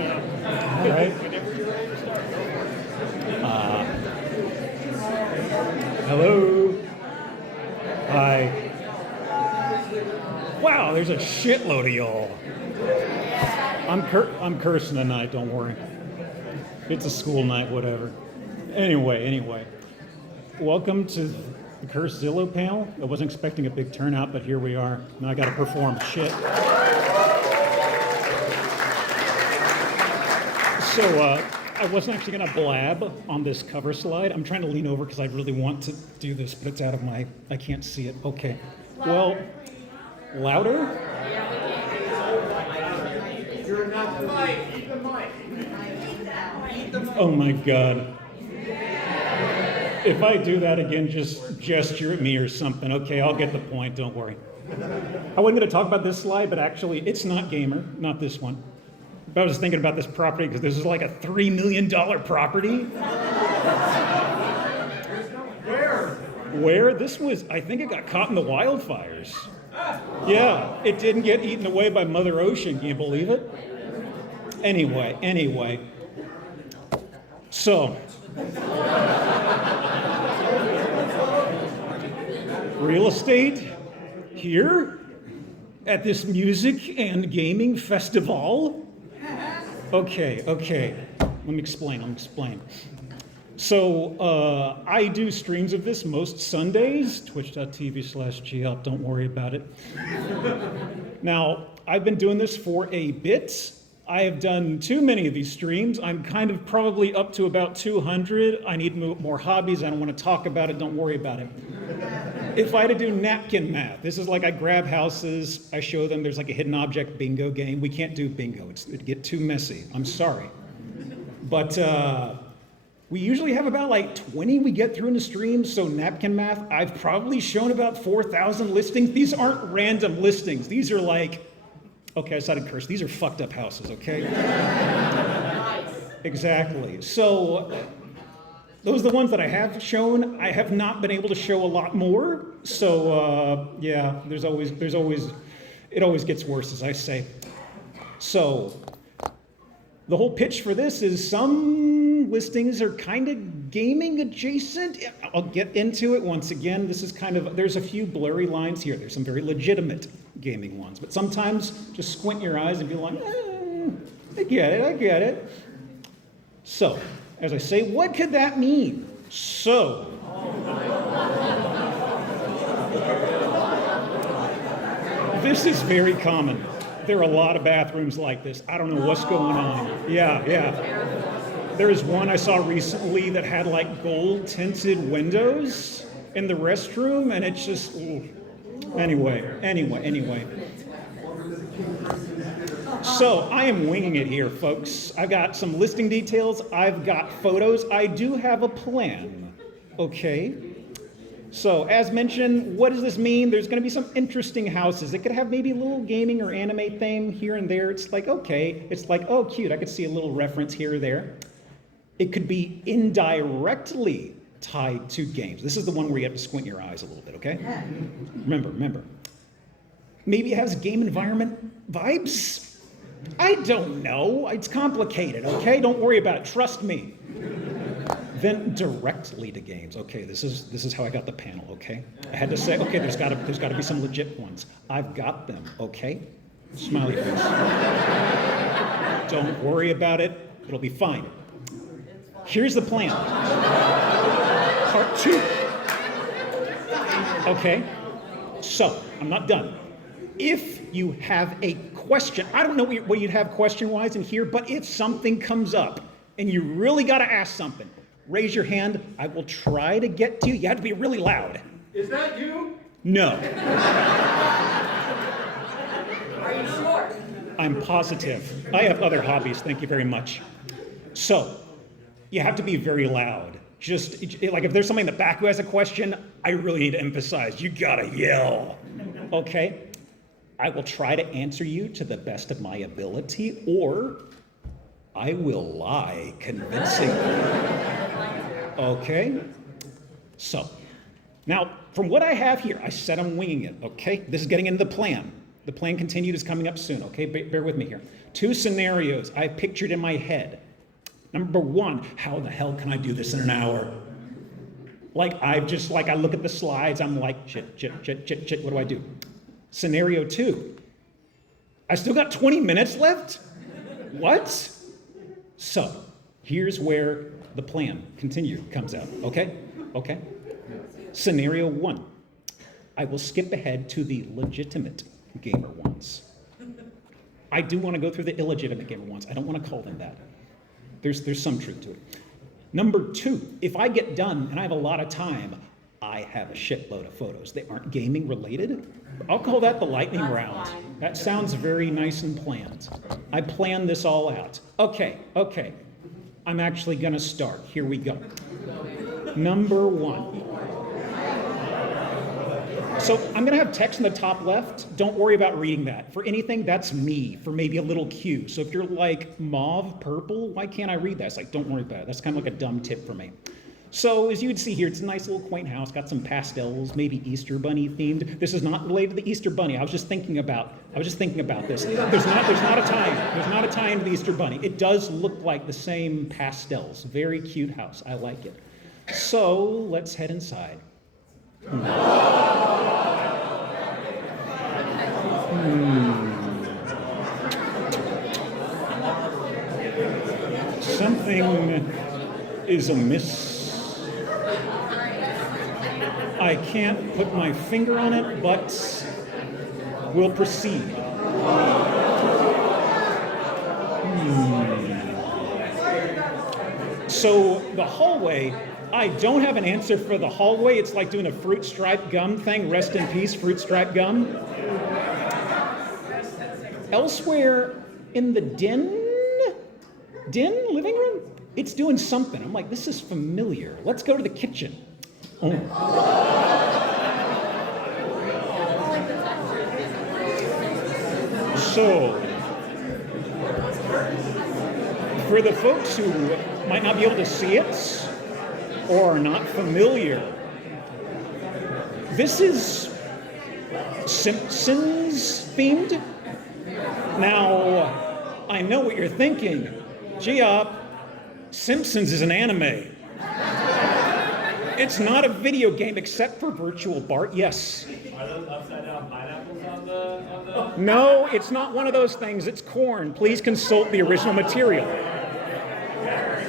All right. Hello. Hi. Wow, there's a shitload of y'all. I'm cursing tonight, don't worry. It's a school night, whatever. Anyway. Welcome to the Cursed Zillow panel. I wasn't expecting a big turnout, but here we are. Now I gotta perform shit. So, I wasn't actually gonna blab on this cover slide. I'm trying to lean over because I really want to do this, but it's out of my, I can't see it. Okay. Well, louder? You're not the mic. Keep the mic. Oh my God. If I do that again, just gesture at me or something. Okay, I'll get the point, don't worry. I wasn't gonna talk about this slide, but actually it's not gamer, not this one. But I was thinking about this property because this is like a $3 million property. Where? This was, I think it got caught in the wildfires. Yeah, it didn't get eaten away by Mother Ocean, can you believe it? Anyway. So, real estate here at this music and gaming festival. Okay. Let me explain. So I do streams of this most Sundays, twitch.tv/GHelp, don't worry about it. Now, I've been doing this for a bit. I have done too many of these streams. I'm kind of probably up to about 200. I need more hobbies. I don't want to talk about it. Don't worry about it. If I had to do napkin math, this is like I grab houses, I show them there's like a hidden object bingo game. We can't do bingo. It'd get too messy. I'm sorry. But we usually have about like 20 we get through in the stream, so napkin math, I've probably shown about 4,000 listings. These aren't random listings. These are like, okay, I decided to curse. These are fucked up houses, okay? Exactly. So those are the ones that I have shown. I have not been able to show a lot more. So yeah, it always gets worse, as I say. So the whole pitch for this is some listings are kind of gaming adjacent. I'll get into it once again. This is kind of, there's a few blurry lines here. There's some very legitimate gaming ones, but sometimes just squint your eyes and be like, I get it. So, as I say, what could that mean? So, this is very common. There are a lot of bathrooms like this. I don't know what's going on. Yeah. There is one I saw recently that had like gold tinted windows in the restroom, and it's just, ooh. Anyway. So I am winging it here, folks. I've got some listing details. I've got photos. I do have a plan, okay? So as mentioned, what does this mean? There's gonna be some interesting houses. It could have maybe a little gaming or anime theme here and there. It's like, okay. It's like, oh, cute. I could see a little reference here or there. It could be indirectly tied to games. This is the one where you have to squint your eyes a little bit, okay? Remember. Maybe it has game environment vibes? I don't know. It's complicated, okay? Don't worry about it. Trust me. Then directly to games. Okay, this is how I got the panel, okay? I had to say, okay, there's gotta be some legit ones. I've got them, okay? Smiley face. Don't worry about it. It'll be fine. Here's the plan. Part 2. Okay, so I'm not done. If you have a question, I don't know what you'd have question-wise in here, but if something comes up and you really gotta ask something, raise your hand. I will try to get to you. You have to be really loud. Is that you? No. Are you sure? I'm positive. I have other hobbies, thank you very much. So, you have to be very loud. Just, like if there's somebody in the back who has a question, I really need to emphasize, you gotta yell, okay? I will try to answer you to the best of my ability, or I will lie convincingly, okay? So, now, from what I have here, I said I'm winging it, okay? This is getting into the plan. The plan continued is coming up soon, okay? Bear with me here. 2 scenarios I've pictured in my head. Number 1, how the hell can I do this in an hour? I look at the slides, I'm like, shit, what do I do? Scenario 2, I still got 20 minutes left? What? So, here's where the plan comes out, okay? Okay. Scenario 1, I will skip ahead to the legitimate gamer ones. I do want to go through the illegitimate gamer ones. I don't want to call them that. There's some truth to it. Number 2, if I get done and I have a lot of time, I have a shitload of photos. They aren't gaming related. I'll call that the lightning round. That sounds very nice and planned. I planned this all out. Okay. I'm actually gonna start. Here we go. Number 1. So I'm gonna have text in the top left. Don't worry about reading that. For anything, that's me, for maybe a little cue. So if you're like mauve, purple, why can't I read that? It's like, don't worry about it. That's kind of like a dumb tip for me. So as you can see here, it's a nice little quaint house, got some pastels, maybe Easter Bunny themed. This is not related to the Easter Bunny. I was just thinking about this. There's not a tie into the Easter Bunny. It does look like the same pastels. Very cute house. I like it. So let's head inside. Something is amiss. I can't put my finger on it, but we'll proceed. So the hallway, I don't have an answer for the hallway. It's like doing a fruit stripe gum thing. Rest in peace, fruit stripe gum. Elsewhere in the den living room, it's doing something. I'm like, this is familiar. Let's go to the kitchen. Oh. So, for the folks who might not be able to see it or are not familiar, this is Simpsons themed. Now, I know what you're thinking. Gee up, Simpsons is an anime. It's not a video game except for Virtual Bart, yes. Are those upside down pineapples on the... No, it's not one of those things. It's corn. Please consult the original material. Sure.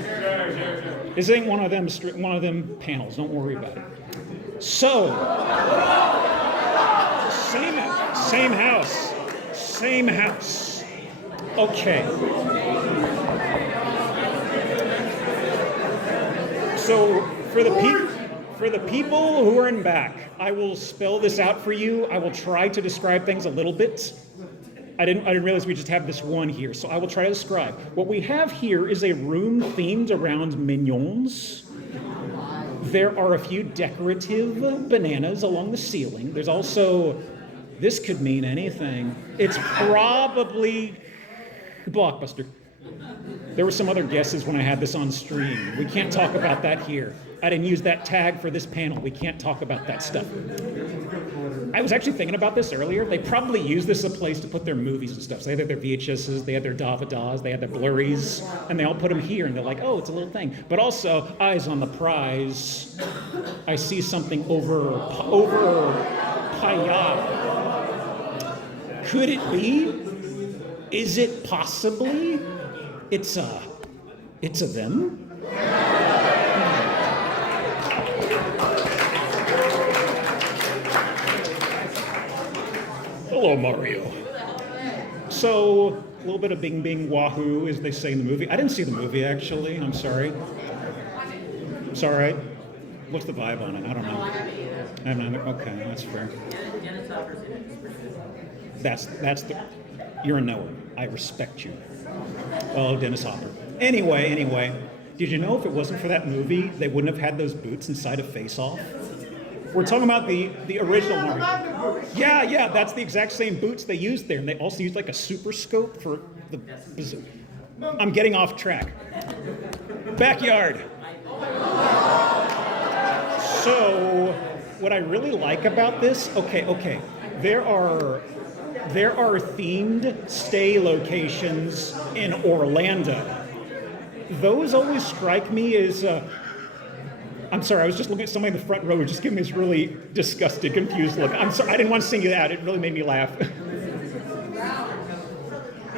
This ain't one of them panels. Don't worry about it. So, same house. Okay. So, for the people who are in back, I will spell this out for you. I will try to describe things a little bit. I didn't realize we just have this one here, so I will try to describe. What we have here is a room themed around mignons. There are a few decorative bananas along the ceiling. There's also, this could mean anything. It's probably Blockbuster. There were some other guesses when I had this on stream. We can't talk about that here. I didn't use that tag for this panel. We can't talk about that stuff. I was actually thinking about this earlier. They probably use this as a place to put their movies and stuff. So they had their VHSs, they had their Davadas, they had their blurries, and they all put them here, and they're like, oh, it's a little thing. But also, eyes on the prize. I see something over Payab. Could it be? Is it possibly? It's a them? Hello, Mario. So, a little bit of bing bing wahoo, as they say in the movie. I didn't see the movie, actually. I'm sorry. It's all right. What's the vibe on it? I don't know. I haven't either. Okay, that's fair. That's the... You're a knower. I respect you. Oh, Dennis Hopper. Anyway, did you know if it wasn't for that movie, they wouldn't have had those boots inside of Face Off? We're talking about the original Mario. Yeah, that's the exact same boots they used there. And they also used like a super scope for the... I'm getting off track. Backyard. So, what I really like about this, okay. There are there are themed stay locations in Orlando. Those always strike me as, I'm sorry, I was just looking at somebody in the front row who just giving me this really disgusted, confused look. I'm sorry, I didn't want to single you out. It really made me laugh.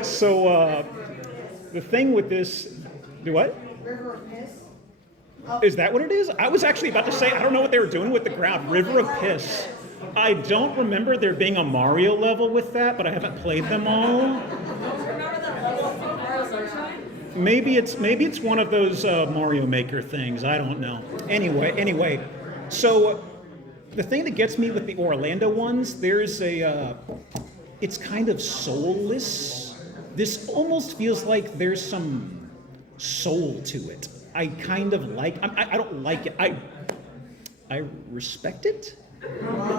So, the thing with this, do what? River of Piss. Is that what it is? I was actually about to say, I don't know what they were doing with the ground. River of Piss. I don't remember there being a Mario level with that, but I haven't played them all. Don't you remember that level from Mario Sunshine? Maybe it's one of those Mario Maker things. I don't know. Anyway, so the thing that gets me with the Orlando ones, there's it's kind of soulless. This almost feels like there's some soul to it. I kind of like. I don't like it. I respect it.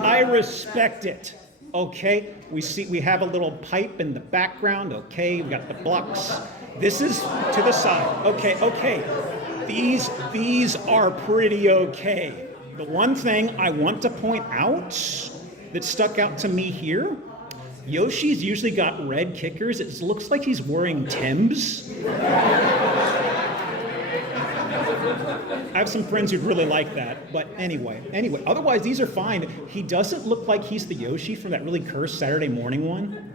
I respect it. Okay, we have a little pipe in the background. Okay, we got the blocks. This is to the side. Okay. These are pretty okay. The one thing I want to point out that stuck out to me here, Yoshi's usually got red kickers. It looks like he's wearing Timbs. I have some friends who'd really like that, but anyway, otherwise these are fine. He doesn't look like he's the Yoshi from that really cursed Saturday Morning one.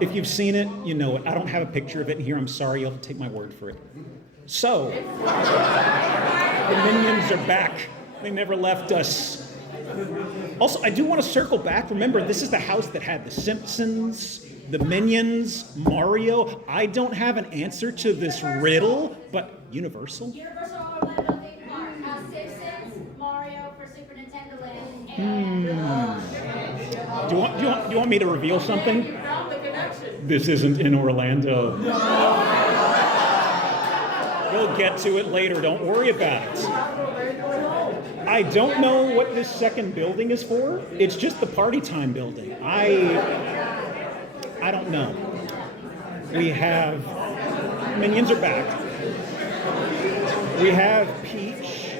If you've seen it, you know it. I don't have a picture of it in here. I'm sorry, you'll have to take my word for it. So, the Minions are back. They never left us. Also, I do want to circle back. Remember, this is the house that had the Simpsons, the Minions, Mario. I don't have an answer to this riddle, but Universal? Universal Orlando theme park. Simpsons, Mario for Super Nintendo Land, and Do you want me to reveal something? You found the connection. This isn't in Orlando. We'll get to it later. Don't worry about it. I don't know what this second building is for. It's just the party time building. I don't know. We have Minions are back. We have Peach.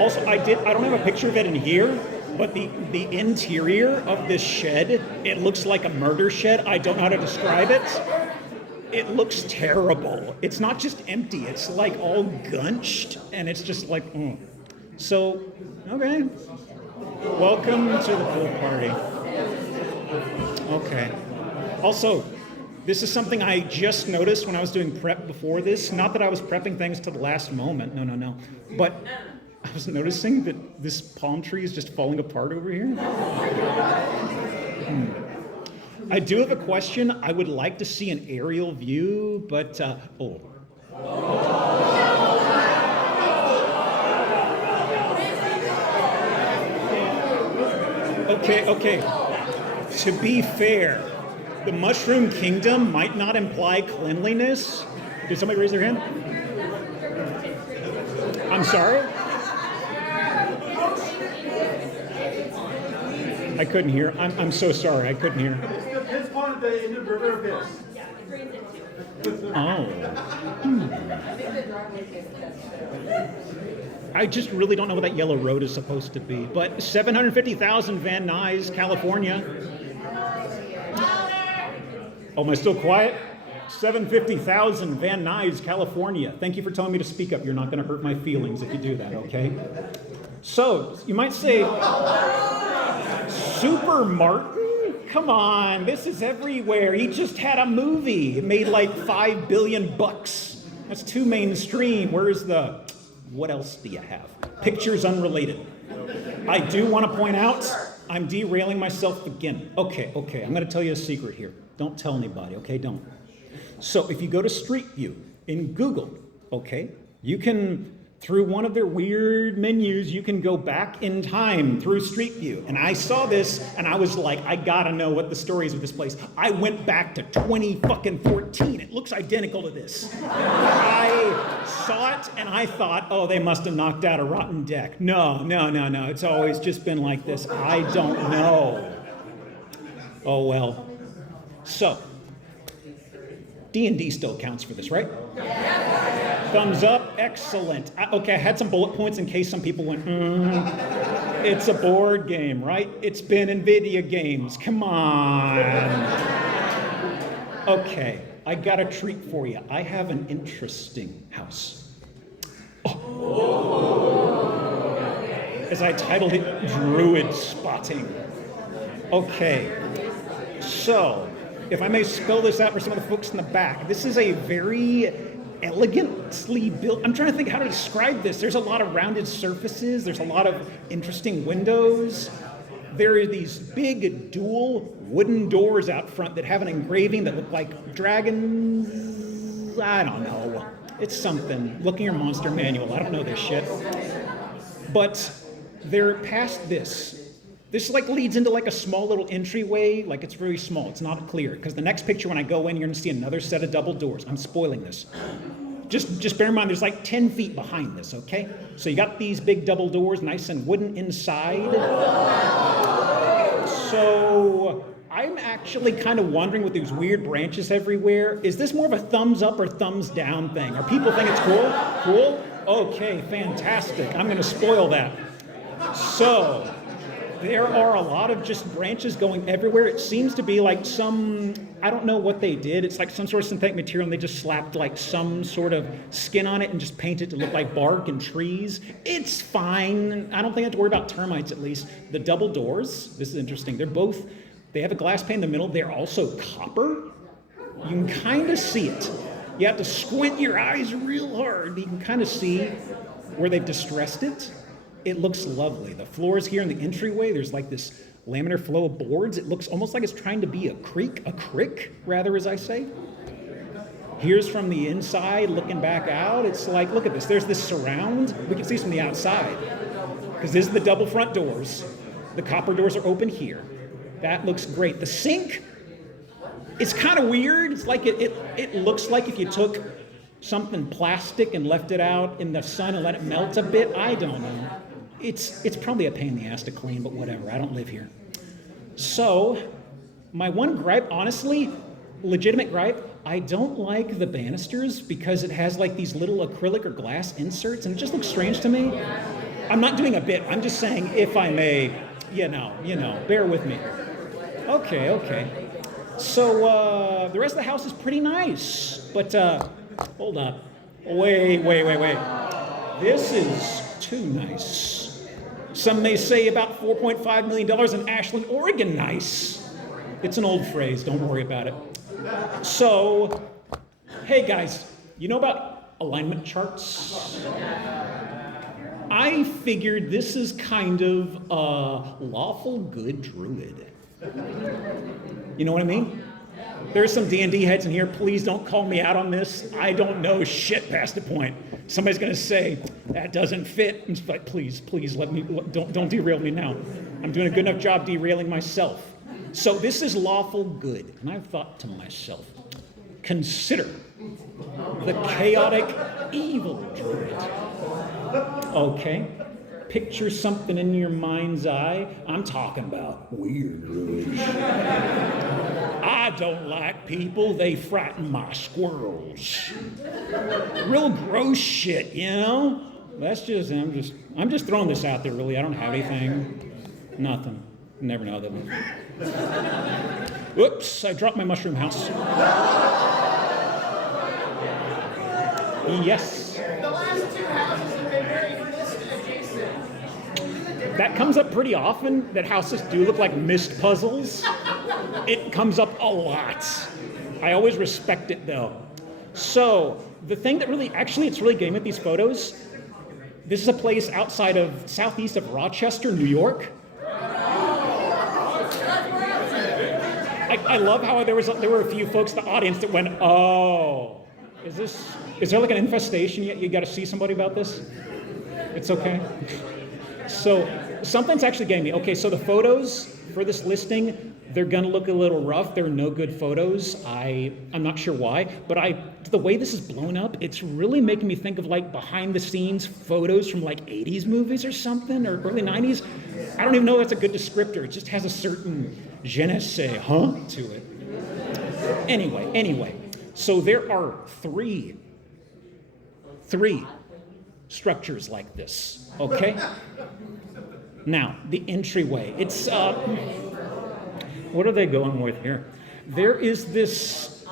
Also, I don't have a picture of it in here, but the interior of this shed, it looks like a murder shed. I don't know how to describe it. It looks terrible. It's not just empty, it's like all gunched, and it's just like, So, okay. Welcome to the pool party. Okay. Also, this is something I just noticed when I was doing prep before this. Not that I was prepping things to the last moment, no. But I was noticing that this palm tree is just falling apart over here. I do have a question. I would like to see an aerial view, but, Okay. To be fair, the Mushroom Kingdom might not imply cleanliness. Did somebody raise their hand? I'm sorry? I couldn't hear. I'm so sorry. I couldn't hear. It's the piss pond in the River of Piss. Oh. I just really don't know what that yellow road is supposed to be. But 750,000 Van Nuys, California. Oh, am I still quiet? 750,000 Van Nuys, California. Thank you for telling me to speak up. You're not going to hurt my feelings if you do that, okay? So, you might say, Super Martin? Come on, this is everywhere. He just had a movie. It made like $5 billion bucks. That's too mainstream. Where's the... What else do you have? Pictures unrelated. I do want to point out, I'm derailing myself again. Okay, I'm going to tell you a secret here. Don't tell anybody, okay? Don't. So if you go to Street View in Google, okay, you can, through one of their weird menus, you can go back in time through Street View. And I saw this, and I was like, I gotta know what the story is with this place. I went back to 2014. It looks identical to this. I saw it, and I thought, oh, they must have knocked out a rotten deck. No. It's always just been like this. I don't know. Oh, well. So, D&D still counts for this, right? Thumbs up, excellent. I had some bullet points in case some people went, It's a board game, right? It's been in video games. Come on. Okay, I got a treat for you. I have an interesting house. As I titled it, Druid Spotting. Okay, so if I may spell this out for some of the folks in the back, this is a very elegantly built, I'm trying to think how to describe this. There's a lot of rounded surfaces, there's a lot of interesting windows. There are these big dual wooden doors out front that have an engraving that look like dragons. I don't know. It's something. Look in your monster manual. I don't know this shit. But they're past this. This like leads into like a small little entryway. Like it's very small. It's not clear. Because the next picture when I go in, you're going to see another set of double doors. I'm spoiling this. Just bear in mind, there's like 10 feet behind this, okay? So you got these big double doors, nice and wooden inside. So I'm actually kind of wondering with these weird branches everywhere, is this more of a thumbs up or thumbs down thing? Are people think it's cool? Cool? Okay, fantastic. I'm going to spoil that. So there are a lot of just branches going everywhere. It seems to be like some, I don't know what they did. It's like some sort of synthetic material and they just slapped like some sort of skin on it and just painted it to look like bark and trees. It's fine. I don't think I have to worry about termites at least. The double doors, this is interesting. They have a glass pane in the middle. They're also copper. You can kind of see it. You have to squint your eyes real hard. You can kind of see where they've distressed it. It looks lovely. The floors here in the entryway, there's like this laminar flow of boards. It looks almost like it's trying to be a crick, rather, as I say. Here's from the inside, looking back out. It's like, look at this. There's this surround. We can see this from the outside. Because this is the double front doors. The copper doors are open here. That looks great. The sink, it's kind of weird. It's like it looks like if you took something plastic and left it out in the sun and let it melt a bit. I don't know. It's probably a pain in the ass to clean, but whatever. I don't live here. So, my one gripe, honestly, legitimate gripe, I don't like the banisters because it has like these little acrylic or glass inserts and it just looks strange to me. I'm not doing a bit. I'm just saying, if I may, you know, bear with me. Okay. So, the rest of the house is pretty nice, but, hold up. Wait. This is too nice. Some may say about $4.5 million in Ashland, Oregon nice. It's an old phrase, don't worry about it. So, hey guys, you know about alignment charts? I figured this is kind of a lawful good druid. You know what I mean? There's some D&D heads in here. Please don't call me out on this. I don't know shit past the point. Somebody's going to say, that doesn't fit. I'm just like, please, don't derail me now. I'm doing a good enough job derailing myself. So this is lawful good. And I've thought to myself, consider the chaotic evil druid. Okay. Picture something in your mind's eye. I'm talking about weird druids. I don't like people, they frighten my squirrels. Real gross shit, you know? I'm just throwing this out there, really. I don't have anything. Nothing. Never know that. Whoops, I dropped my mushroom house. Yes. The last two houses have been very mist adjacent. That comes up pretty often, that houses do look like mist puzzles. It comes up a lot. I always respect it though. So, the thing that it's really getting with these photos, this is a place southeast of Rochester, New York. I love how there were a few folks in the audience that went, oh, is there like an infestation yet? You got to see somebody about this? It's okay. So something's actually getting me. Okay, so the photos for this listing, they're gonna look a little rough. They're no good photos. I'm not sure why, but the way this is blown up, it's really making me think of like behind the scenes photos from like 80s movies or something, or early 90s. I don't even know if that's a good descriptor. It just has a certain je ne sais to it. Anyway, so there are three structures like this, okay? Now, the entryway. It's, what are they going with here? There is this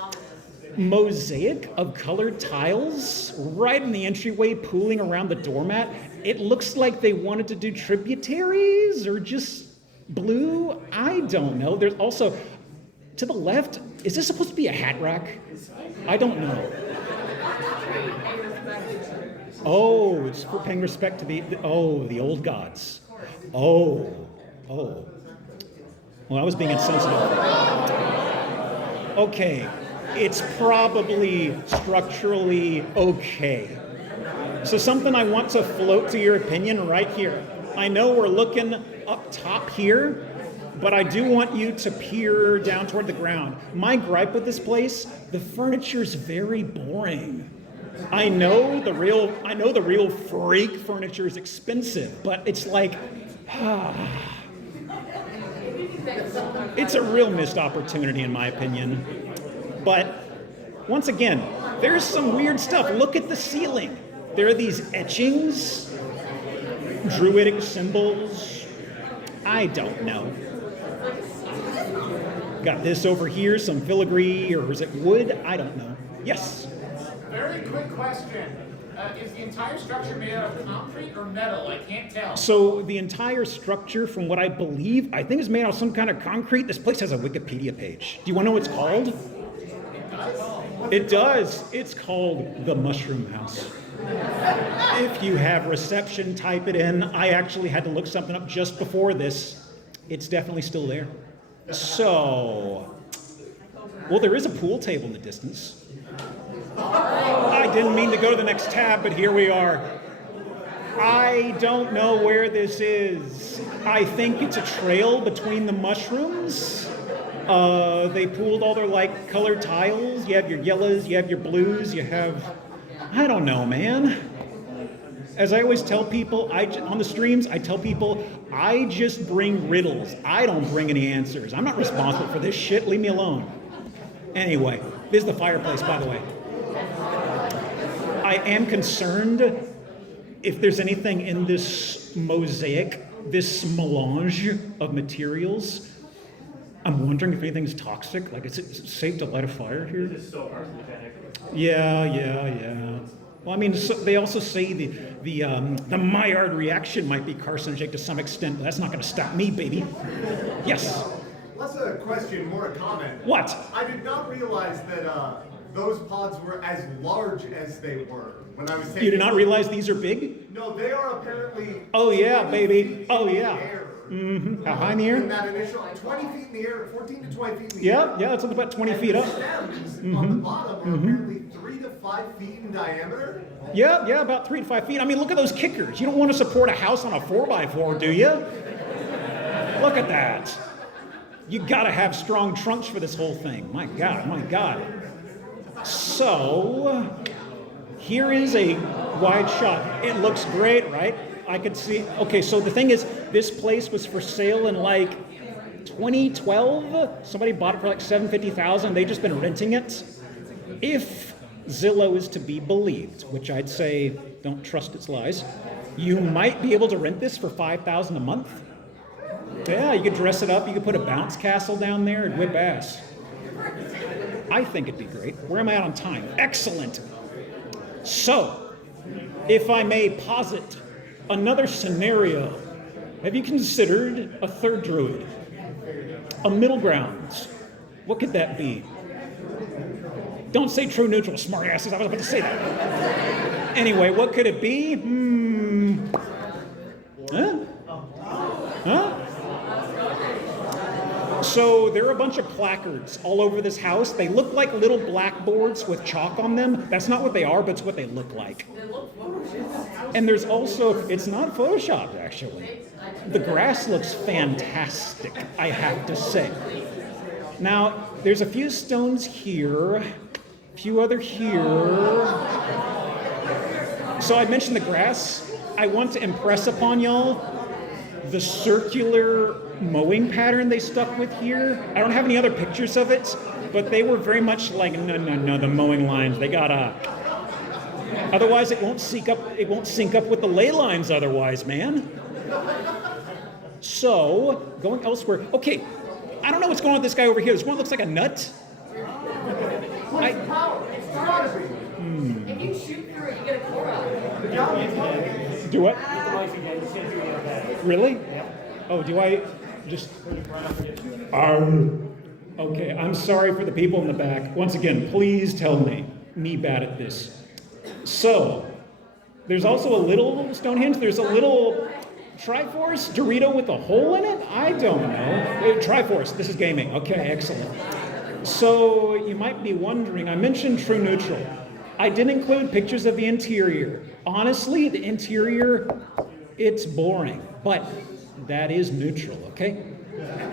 mosaic of colored tiles right in the entryway pooling around the doormat. It looks like they wanted to do tributaries or just blue. I don't know. There's also, to the left, is this supposed to be a hat rack? I don't know. Oh, it's for paying respect to the old gods. Oh. Well, I was being insensitive. Okay, it's probably structurally okay. So something I want to float to your opinion right here. I know we're looking up top here, but I do want you to peer down toward the ground. My gripe with this place, the furniture's very boring. I know the real freak furniture is expensive, but it's like, it's a real missed opportunity in my opinion. But once again, there's some weird stuff. Look at the ceiling. There are these etchings, druidic symbols. I don't know. Got this over here, some filigree, or is it wood? I don't know. Yes? Very quick question. Is the entire structure made out of concrete or metal? I can't tell. So the entire structure, from what I believe, I think is made out of some kind of concrete. This place has a Wikipedia page. Do you want to know what it's called? It does. It's called the Mushroom House. If you have reception, type it in. I actually had to look something up just before this. It's definitely still there. So, well, there is a pool table in the distance. I didn't mean to go to the next tab, but here we are. I don't know where this is. I think it's a trail between the mushrooms. They pooled all their colored tiles. You have your yellows, you have your blues, you have, I don't know, man. As I always tell people, on the streams, I tell people, I just bring riddles. I don't bring any answers. I'm not responsible for this shit. Leave me alone. Anyway, this is the fireplace, by the way. I am concerned if there's anything in this mosaic, this melange of materials. I'm wondering if anything's toxic. Is it safe to light a fire here? This is so carcinogenic. Yeah. Well, I mean, they also say the Maillard reaction might be carcinogenic to some extent, but that's not going to stop me, baby. Yes? Less a question, more a comment. What? I did not realize that those pods were as large as they were. When I was taking You did not realize these are big? No, they are apparently. Oh, yeah, 20 baby. feet Oh, in the yeah. air. Mm-hmm. How high in the In air? that initial 20 feet in the air, 14 to 20 feet in the air. Yeah, it's about 20 And feet the up. stems on the bottom are apparently 3 to 5 feet in diameter. Yeah, about 3 to 5 feet. I mean, look at those kickers. You don't want to support a house on a 4x4, do you? Look at that. You gotta have strong trunks for this whole thing. My God. So, here is a wide shot. It looks great, right? I could see. Okay, so the thing is, this place was for sale in 2012. Somebody bought it for $750,000. They've just been renting it. If Zillow is to be believed, which I'd say don't trust its lies, you might be able to rent this for $5,000 a month. Yeah, you could dress it up. You could put a bounce castle down there and whip ass. I think it'd be great. Where am I at on time? Excellent. So, if I may posit another scenario, have you considered a third druid? A middle ground? What could that be? Don't say true neutral, smartasses. I was about to say that. Anyway, what could it be? Huh? So there are a bunch of placards all over this house. They look like little blackboards with chalk on them. That's not what they are, but it's what they look like. And there's also, it's not Photoshopped actually. The grass looks fantastic, I have to say. Now, there's a few stones here, a few other here. So I mentioned the grass. I want to impress upon y'all the circular mowing pattern they stuck with here. I don't have any other pictures of it, but they were very much like, no, the mowing lines, they gotta, otherwise it won't sync up with the ley lines otherwise, man. So, going elsewhere. Okay, I don't know what's going on with this guy over here. This one looks like a nut. What's the power? It's gotta be. If you shoot through it, you get a Cora. Do what? Get the mic again, you can't do any of that. Really? Oh, do I just... Okay, I'm sorry for the people in the back. Once again, please tell me bad at this. So, there's also a little Stonehenge. There's a little Triforce Dorito with a hole in it? I don't know. Triforce, this is gaming. Okay, excellent. So, you might be wondering, I mentioned true neutral. I did include pictures of the interior. Honestly, the interior, it's boring, but that is neutral, okay?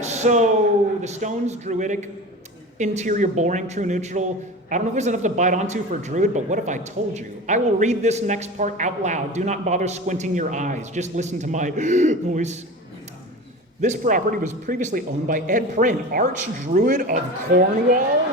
So, the stone's druidic, interior boring, true neutral. I don't know if there's enough to bite onto for druid, but what if I told you? I will read this next part out loud. Do not bother squinting your eyes. Just listen to my voice. This property was previously owned by Ed Prynne, Archdruid of Cornwall.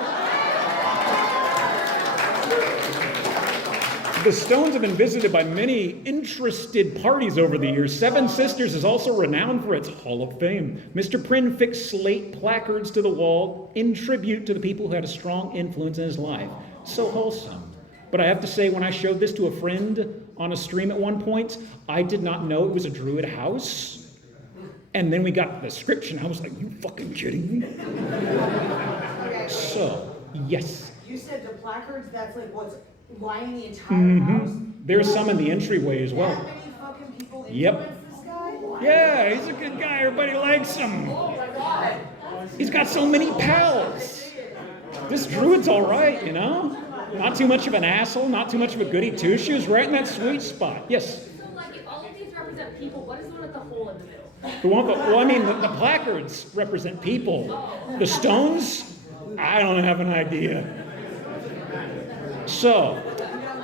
The stones have been visited by many interested parties over the years. Seven Sisters is also renowned for its Hall of Fame. Mr. Prynne fixed slate placards to the wall in tribute to the people who had a strong influence in his life. So wholesome. But I have to say, when I showed this to a friend on a stream at one point, I did not know it was a druid house. And then we got the description. I was like, you fucking kidding me? So, yes. You said the placards, that's like what's lining the entire house? There's some in the entryway as well. That many fucking people Yep. influence this guy? Yeah, he's a good guy. Everybody likes him. He's got so many pals. This druid's all right, you know? Not too much of an asshole, not too much of a goody two-shoes, right in that sweet spot. Yes? So, like, if all of these represent people, what is the one with the hole in the middle? The placards represent people. The stones, I don't have an idea. So,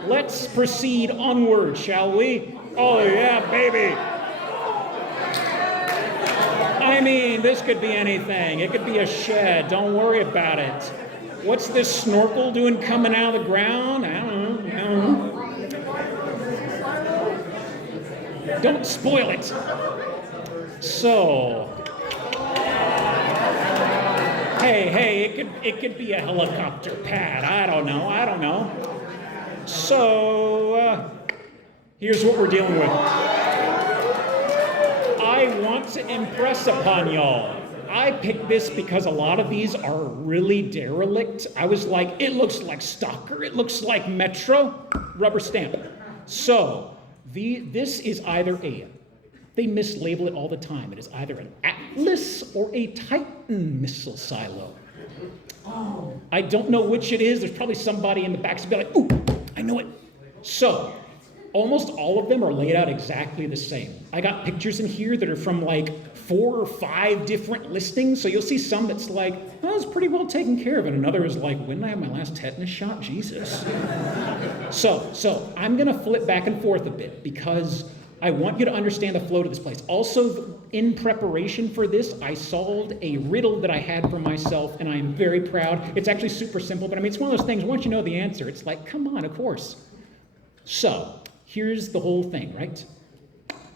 let's proceed onward, shall we? Oh yeah, baby. I mean, this could be anything. It could be a shed. Don't worry about it. What's this snorkel doing coming out of the ground? I don't know. Don't spoil it. So, hey, it could be a helicopter pad. I don't know. So, here's what we're dealing with. I want to impress upon y'all. I picked this because a lot of these are really derelict. I was like, it looks like Stalker, it looks like Metro, rubber stamp. So, this is either they mislabel it all the time. It is either an Atlas or a Titan missile silo. I don't know which it is. There's probably somebody in the back to be like, ooh, I know it. So, almost all of them are laid out exactly the same. I got pictures in here that are from like 4 or 5 different listings. So you'll see some that's like, oh, it's pretty well taken care of. And another is like, when did I have my last tetanus shot? Jesus. So I'm going to flip back and forth a bit because I want you to understand the flow to this place. Also, in preparation for this, I solved a riddle that I had for myself, and I am very proud. It's actually super simple, but I mean, it's one of those things, once you know the answer, it's like, come on, of course. So, here's the whole thing, right?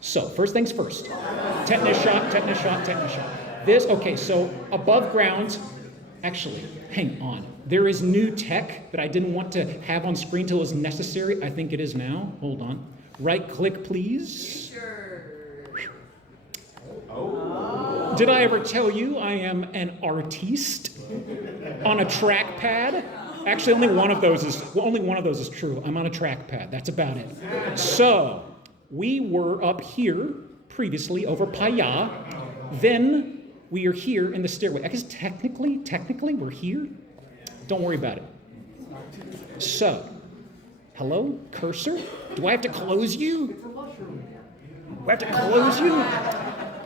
So, first things first. Tetanus shot. So above ground, actually, hang on. There is new tech that I didn't want to have on screen till it was necessary. I think it is now. Hold on. Right click, please. Sure. Did I ever tell you I am an artiste on a trackpad? Actually, only one of those is true. I'm on a trackpad. That's about it. So, we were up here previously over Paya. Then we are here in the stairway. I guess technically we're here. Don't worry about it. So, hello, cursor? Do I have to close you? Do I have to close you?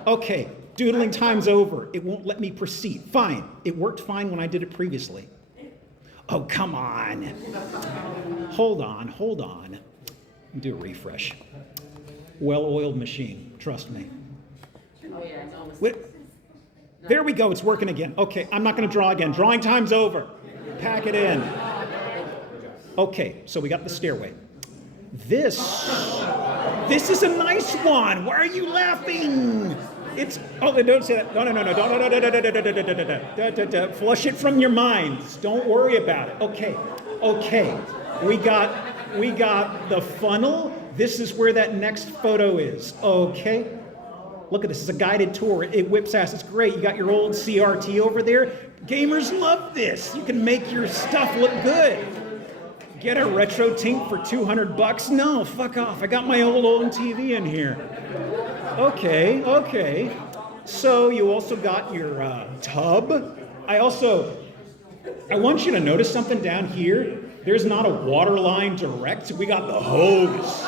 Okay, doodling time's over. It won't let me proceed. Fine. It worked fine when I did it previously. Oh, come on. Hold on. Do a refresh. Well-oiled machine, trust me. Oh, yeah, it's almost. Wait. There we go, it's working again. Okay, I'm not gonna draw again. Drawing time's over. Pack it in. Okay, so we got the stairway. This is a nice one. Why are you laughing? It's, oh, don't say that. No, don't. Flush it from your minds. Don't worry about it. Okay. We got the funnel. This is where that next photo is. Okay. Look at this. It's a guided tour. It whips ass. It's great. You got your old CRT over there. Gamers love this. You can make your stuff look good. Get a retro tink for $200? No, fuck off. I got my old TV in here. Okay. So you also got your tub. I want you to notice something down here. There's not a water line direct. We got the hose.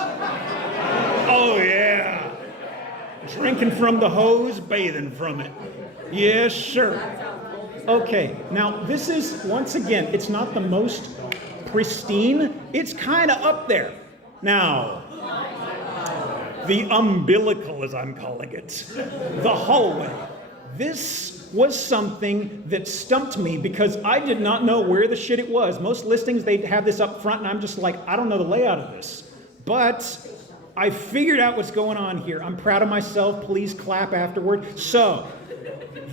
Oh yeah. Drinking from the hose, bathing from it. Yes, sir. Okay, now this is, once again, it's not the most pristine. It's kind of up there. Now, the umbilical, as I'm calling it, the hallway. This was something that stumped me because I did not know where the shit it was. Most listings, they'd have this up front, and I'm just like, I don't know the layout of this. But I figured out what's going on here. I'm proud of myself. Please clap afterward. So,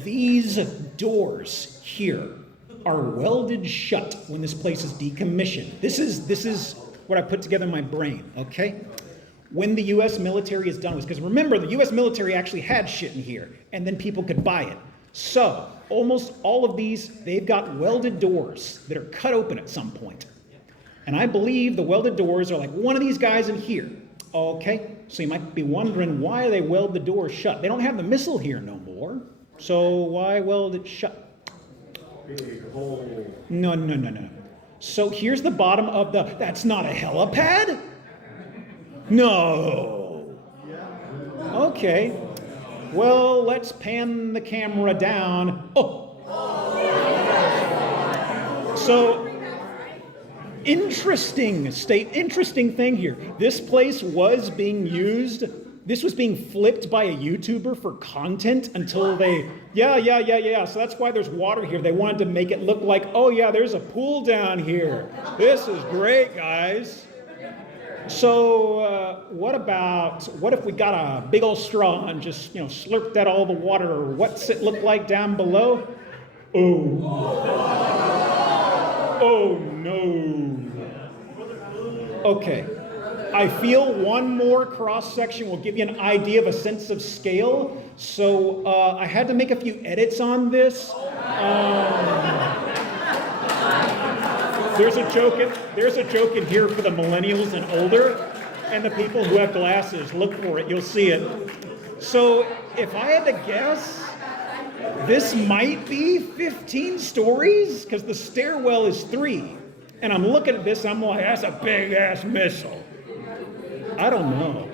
these doors here are welded shut when this place is decommissioned. This is what I put together in my brain, okay? When the U.S. military is done with, because remember, the U.S. military actually had shit in here, and then people could buy it. So, almost all of these, they've got welded doors that are cut open at some point. And I believe the welded doors are like one of these guys in here. Okay, so you might be wondering why they weld the door shut. They don't have the missile here no more, so why weld it shut? No. So here's the bottom of the, that's not a helipad? No. Okay, well, let's pan the camera down. Oh. So, interesting thing here. This place was being used, this was being flipped by a YouTuber for content until they, yeah. So that's why there's water here. They wanted to make it look like, oh yeah, there's a pool down here. This is great, guys. So what if we got a big old straw and just, slurped out all the water? Or what's it look like down below? Oh no. Okay. I feel one more cross section will give you an idea of a sense of scale. So I had to make a few edits on this. There's a joke in here for the millennials and older, and the people who have glasses. Look for it, you'll see it. So if I had to guess, this might be 15 stories, because the stairwell is 3. And I'm looking at this, and I'm like, that's a big ass missile. I don't know.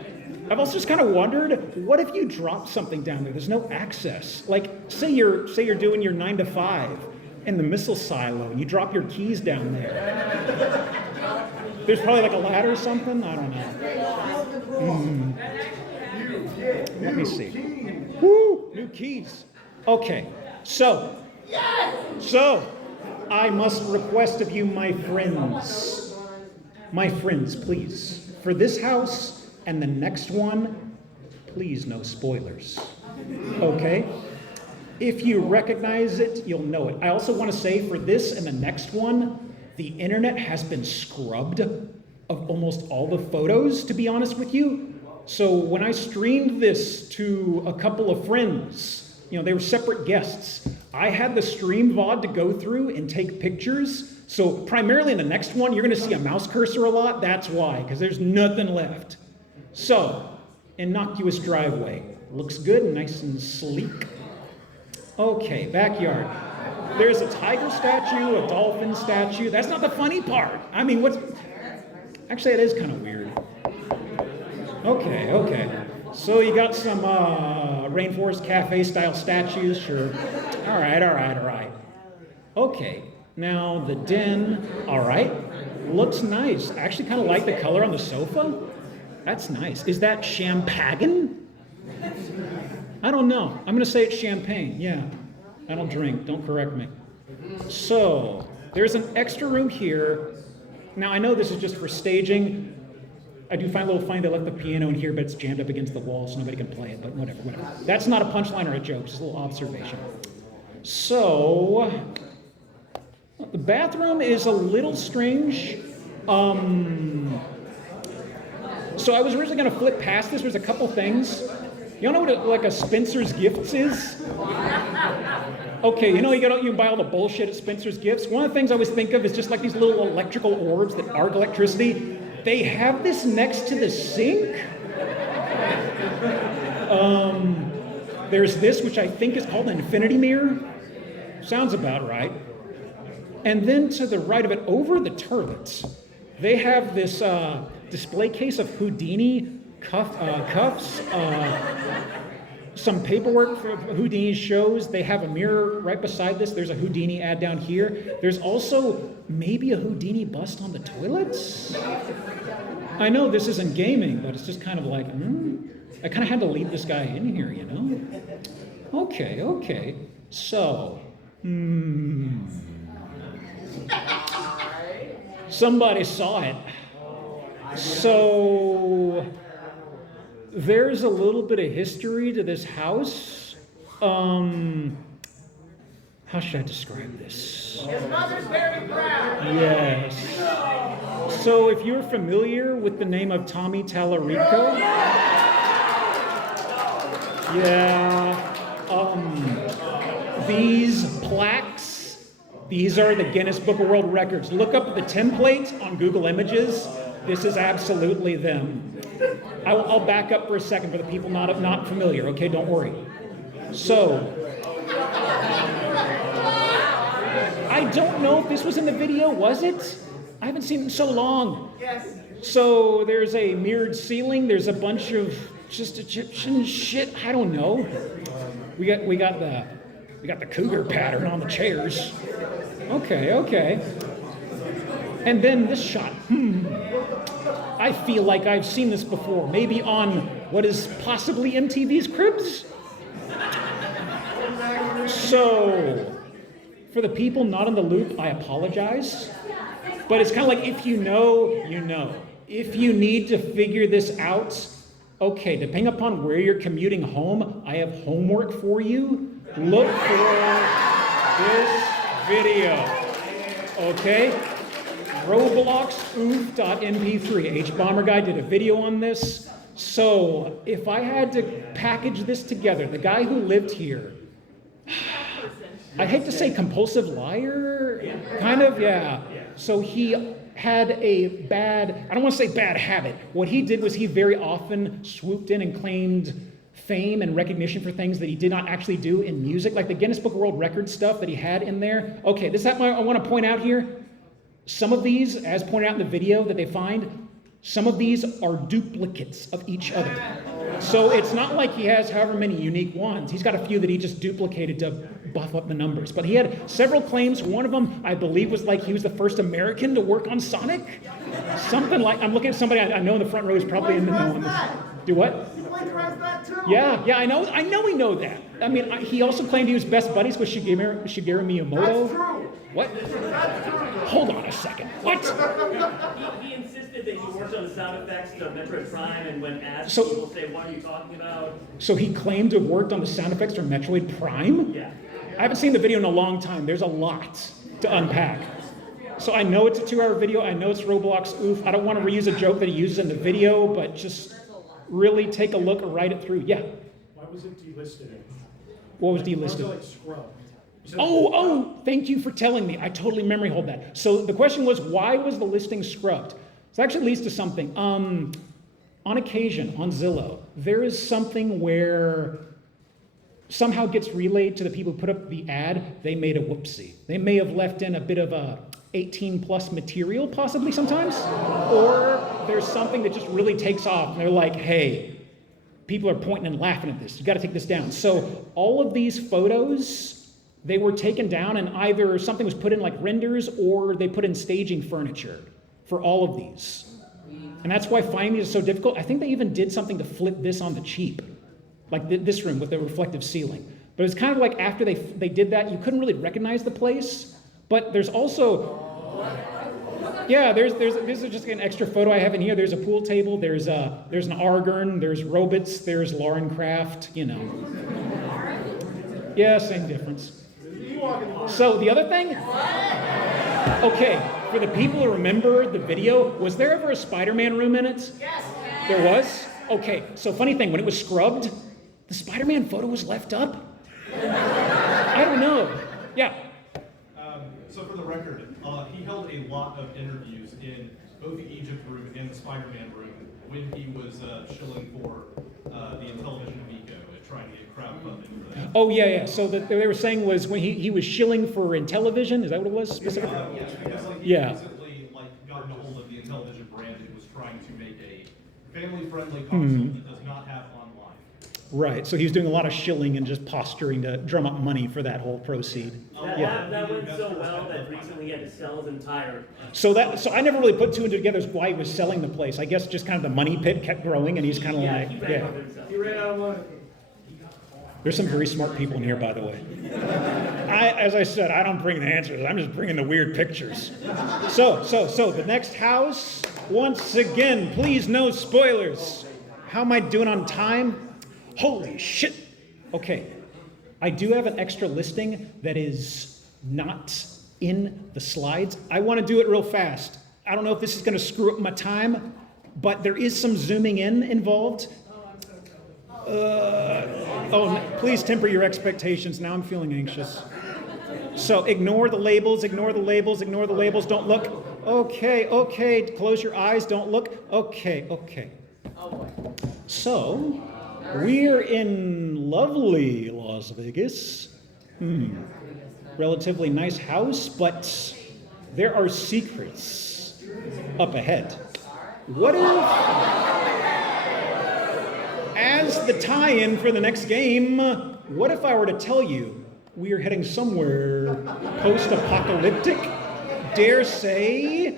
I've also just kind of wondered, what if you drop something down there? There's no access. Like, say you're doing your 9 to 5 in the missile silo, and you drop your keys down there. There's probably like a ladder or something? I don't know. Let me see. Woo! New keys. Okay, so I must request of you, my friends, please, for this house and the next one, please no spoilers, okay? If you recognize it, you'll know it. I also want to say for this and the next one, the internet has been scrubbed of almost all the photos, to be honest with you. So when I streamed this to a couple of friends, they were separate guests. I had the stream VOD to go through and take pictures. So primarily in the next one, you're gonna see a mouse cursor a lot. That's why, because there's nothing left. So, innocuous driveway. Looks good, nice and sleek. Okay, backyard. There's a tiger statue, a dolphin statue. That's not the funny part. I mean, actually, it is kind of weird. Okay. So you got some Rainforest Cafe style statues, sure. All right. Okay, now the den, all right. Looks nice. I actually kind of like the color on the sofa. That's nice. Is that champagne? I don't know. I'm gonna say it's champagne, yeah. I don't drink, don't correct me. So, there's an extra room here. Now I know this is just for staging. I do find a little funny they left the piano in here, but it's jammed up against the wall, so nobody can play it, but whatever. That's not a punchline or a joke, just a little observation. So, the bathroom is a little strange. So I was originally going to flip past this. There's a couple things. You know what a Spencer's Gifts is? Okay, you can buy all the bullshit at Spencer's Gifts. One of the things I always think of is just like these little electrical orbs that arc electricity. They have this next to the sink. There's this, which I think is called an infinity mirror. Sounds about right. And then to the right of it, over the toilets, they have this display case of Houdini cuffs, some paperwork for Houdini's shows. They have a mirror right beside this. There's a Houdini ad down here. There's also maybe a Houdini bust on the toilets. I know this isn't gaming, but it's just kind of like, I kind of had to leave this guy in here, Okay. So, somebody saw it. So, there's a little bit of history to this house. How should I describe this? His mother's very proud. Yes. So if you're familiar with the name of Tommy Tallarico, these plaques, these are the Guinness Book of World Records. Look up the template on Google Images. This is absolutely them. I'll back up for a second for the people not familiar, okay? Don't worry. So, I don't know if this was in the video, was it? I haven't seen it in so long. Yes. So, there's a mirrored ceiling, there's a bunch of just Egyptian shit, I don't know. We got the cougar pattern on the chairs. Okay. And then this shot. I feel like I've seen this before. Maybe on what is possibly MTV's Cribs? So, for the people not in the loop, I apologize. But it's kind of like if you know, you know. If you need to figure this out, okay, depending upon where you're commuting home, I have homework for you. Look for this video. Okay? Robloxoof.mp3. H-Bomber Guy did a video on this. So, if I had to package this together, the guy who lived here, I hate to say compulsive liar, kind of, yeah. So he had a bad, I don't want to say bad habit. What he did was he very often swooped in and claimed fame and recognition for things that he did not actually do in music, like the Guinness Book of World Records stuff that he had in there. Okay, this is what I want to point out here. Some of these, as pointed out in the video that they find, some of these are duplicates of each other. So it's not like he has however many unique ones. He's got a few that he just duplicated to buff up the numbers. But he had several claims. One of them, I believe, was like he was the first American to work on Sonic. Something like, I'm looking at somebody I know in the front row is probably in the know on this. Do what? That too. Yeah, I know we know that. I mean, he also claimed he was best buddies with Shigeru Miyamoto. That's true. What? That's true. Hold on a second. What? He insisted that he worked on the sound effects to Metroid Prime, and when asked, So- people say, "What are you talking about?" So he claimed to have worked on the sound effects for Metroid Prime? Yeah. I haven't seen the video in a long time. There's a lot to unpack. So I know it's a 2-hour video. I know it's Roblox oof. I don't want to reuse a joke that he uses in the video, but just really take a look or write it through. Yeah. Why was it delisted? What was Why was delisted? it like scrubbed? Oh, thank you for telling me. I totally memory hold that. So the question was, why was the listing scrubbed? So it actually leads to something. On occasion, on Zillow, there is something where somehow gets relayed to the people who put up the ad, they made a whoopsie. They may have left in a bit of a 18 plus material possibly sometimes, or there's something that just really takes off and they're like, hey, people are pointing and laughing at this. You got to take this down. So all of these photos, they were taken down and either something was put in like renders or they put in staging furniture for all of these. And that's why finding these is so difficult. I think they even did something to flip this on the cheap, like this room with the reflective ceiling. But it's kind of like after they did that, you couldn't really recognize the place. But there's also, Yeah, there's just an extra photo I have in here. There's a pool table, there's an Argern, there's Robots, there's Lauren Craft, you know. Yeah, same difference. So the other thing, okay, for the people who remember the video, was there ever a Spider-Man room in it? Yes. There was? Okay, so funny thing, when it was scrubbed, the Spider-Man photo was left up. I don't know. Yeah. So for the record, he held a lot of interviews in both the Egypt room and the Spider-Man room when he was shilling for the Intellivision Vico and trying to get crowdfunding for that. Oh, yeah. So they were saying was when he was shilling for Intellivision, is that what it was specifically? Yes, because he recently gotten a hold of the Intellivision brand and was trying to make a family-friendly console that does not have online. Right, so he was doing a lot of shilling and just posturing to drum up money for that whole proceed. That went so well that recently he had to sell his entire. So I never really put two and two together as why he was selling the place. I guess just kind of the money pit kept growing, and he's kind of He ran out of money. There's some very smart people in here, by the way. As I said, I don't bring the answers. I'm just bringing the weird pictures. So the next house, once again, please no spoilers. How am I doing on time? Holy shit. Okay, I do have an extra listing that is not in the slides. I want to do it real fast. I don't know if this is going to screw up my time, but there is some zooming in involved. Please temper your expectations. Now I'm feeling anxious. So ignore the labels, don't look. Okay, close your eyes, don't look. Okay. So, we're in lovely Las Vegas. Relatively nice house, but there are secrets up ahead. What if, as the tie-in for the next game, what if I were to tell you we are heading somewhere post-apocalyptic, dare say,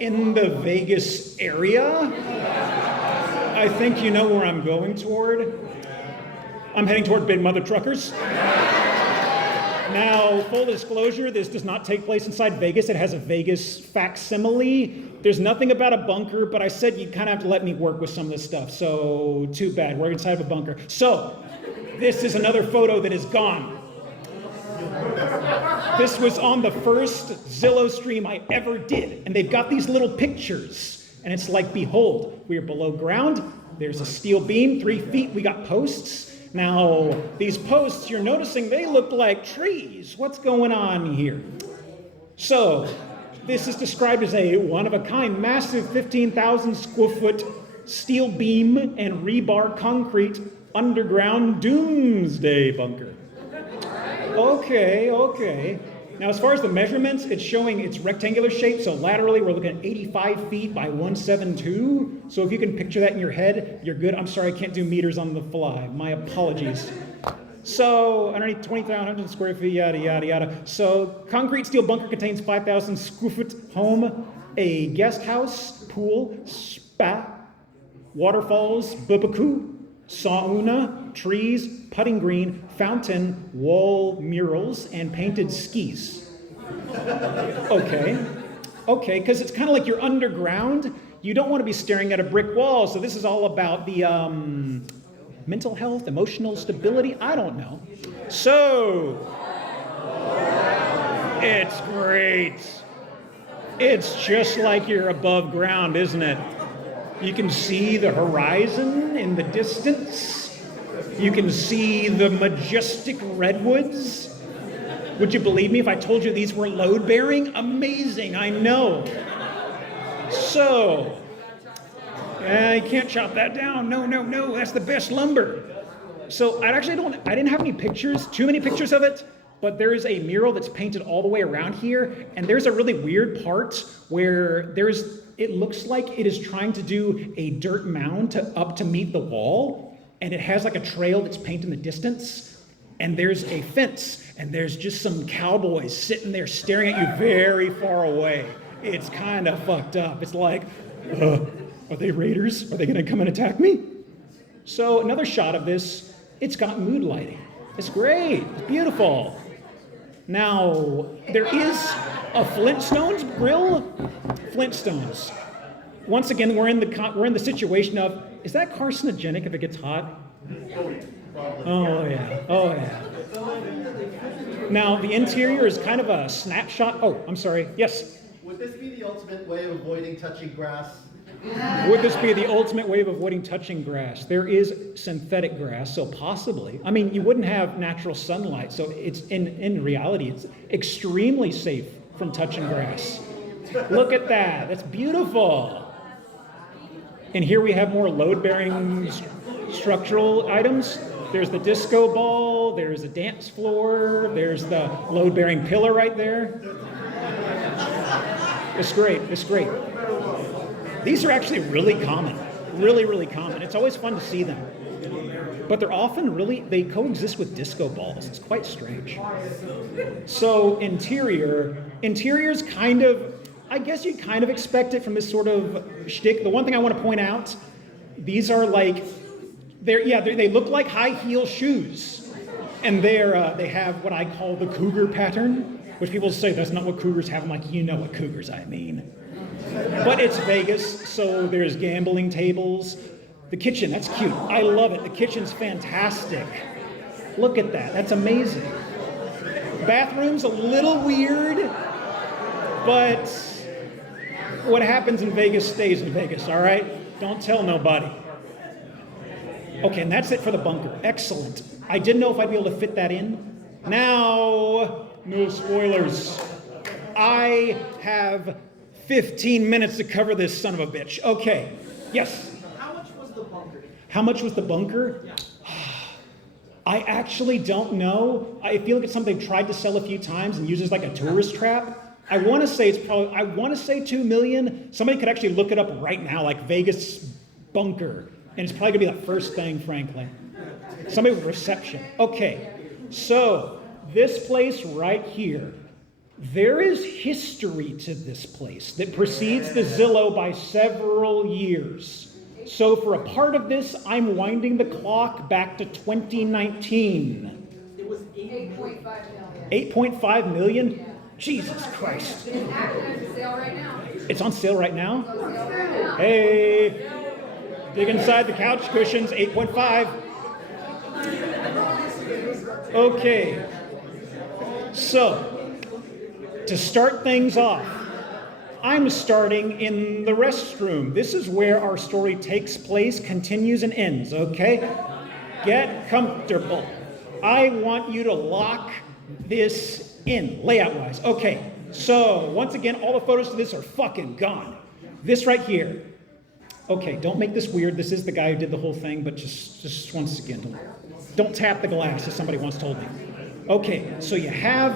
in the Vegas area? I think you know where I'm going toward. I'm heading toward Big Mother Truckers. Now, full disclosure, this does not take place inside Vegas. It has a Vegas facsimile. There's nothing about a bunker, but I said you kind of have to let me work with some of this stuff. So, too bad. We're inside of a bunker. So, this is another photo that is gone. This was on the first Zillow stream I ever did. And they've got these little pictures. And it's like, behold, we are below ground. There's a steel beam, 3 feet. We got posts. Now, these posts, you're noticing they look like trees. What's going on here? So, this is described as a one-of-a-kind, massive 15,000 square foot steel beam and rebar concrete underground doomsday bunker. Okay. Now, as far as the measurements, it's showing its rectangular shape. So laterally, we're looking at 85 feet by 172. So if you can picture that in your head, you're good. I'm sorry, I can't do meters on the fly. My apologies. So underneath 20,000 square feet, yada, yada, yada. So concrete steel bunker contains 5,000 square foot home, a guest house, pool, spa, waterfalls, bubaku, sauna, trees, putting green, fountain, wall murals, and painted skis. Okay, because it's kind of like you're underground. You don't want to be staring at a brick wall, so this is all about the mental health, emotional stability, I don't know. So, it's great. It's just like you're above ground, isn't it? You can see the horizon in the distance. You can see the majestic redwoods. Would you believe me if I told you these were load-bearing? Amazing, I know. So, you can't chop that down. No, that's the best lumber. So I didn't have any pictures, too many pictures of it, but there is a mural that's painted all the way around here, and there's a really weird part where it looks like it is trying to do a dirt mound up to meet the wall, and it has like a trail that's painted in the distance, and there's a fence, and there's just some cowboys sitting there staring at you very far away. It's kind of fucked up. It's like, are they raiders? Are they gonna come and attack me? So another shot of this, it's got mood lighting. It's great, it's beautiful. Now, there is A Flintstones grill? Flintstones. Once again, we're in the situation of, is that carcinogenic if it gets hot? Oh yeah. Oh yeah. Now the interior is kind of a snapshot. Oh, I'm sorry. Yes. Would this be the ultimate way of avoiding touching grass? Would this be the ultimate way of avoiding touching grass? There is synthetic grass, so possibly. I mean, you wouldn't have natural sunlight, so it's in reality, it's extremely safe from touching grass. Look at that. That's beautiful. And here we have more load-bearing structural items. There's the disco ball, there's a dance floor, there's the load-bearing pillar right there. It's great, it's great. These are actually really common, really common. It's always fun to see them. But they're often they coexist with disco balls. It's quite strange. So interior's kind of, I guess you'd kind of expect it from this sort of shtick. The one thing I want to point out, these are like, they look like high heel shoes. And they have what I call the cougar pattern, which people say that's not what cougars have. I'm like, you know what cougars I mean. But it's Vegas, so there's gambling tables. The kitchen, that's cute. I love it. The kitchen's fantastic. Look at that. That's amazing. Bathroom's a little weird, but what happens in Vegas stays in Vegas, all right? Don't tell nobody. Okay, and that's it for the bunker. Excellent. I didn't know if I'd be able to fit that in. Now, no spoilers. I have 15 minutes to cover this son of a bitch. Okay, yes? How much was the bunker? How much was the bunker? Yeah. I actually don't know. I feel like it's something they've tried to sell a few times and uses like a tourist trap. I want to say $2 million. Somebody could actually look it up right now, like Vegas bunker. And it's probably gonna be the first thing, frankly. Somebody with reception. Okay, so this place right here, there is history to this place that precedes the Zillow by several years. So for a part of this, I'm winding the clock back to 2019. It was 8.5 million. 8.5 million? Jesus Christ. It's actually on sale right now. It's on sale right now? It's on sale right now. Hey, dig inside the couch cushions, 8.5. Okay, so to start things off, I'm starting in the restroom. This is where our story takes place, continues, and ends, okay? Get comfortable. I want you to lock this in, layout-wise. Okay, so once again, all the photos to this are fucking gone. This right here. Okay, don't make this weird. This is the guy who did the whole thing, but just once again, don't tap the glass, as somebody once told me. Okay, so you have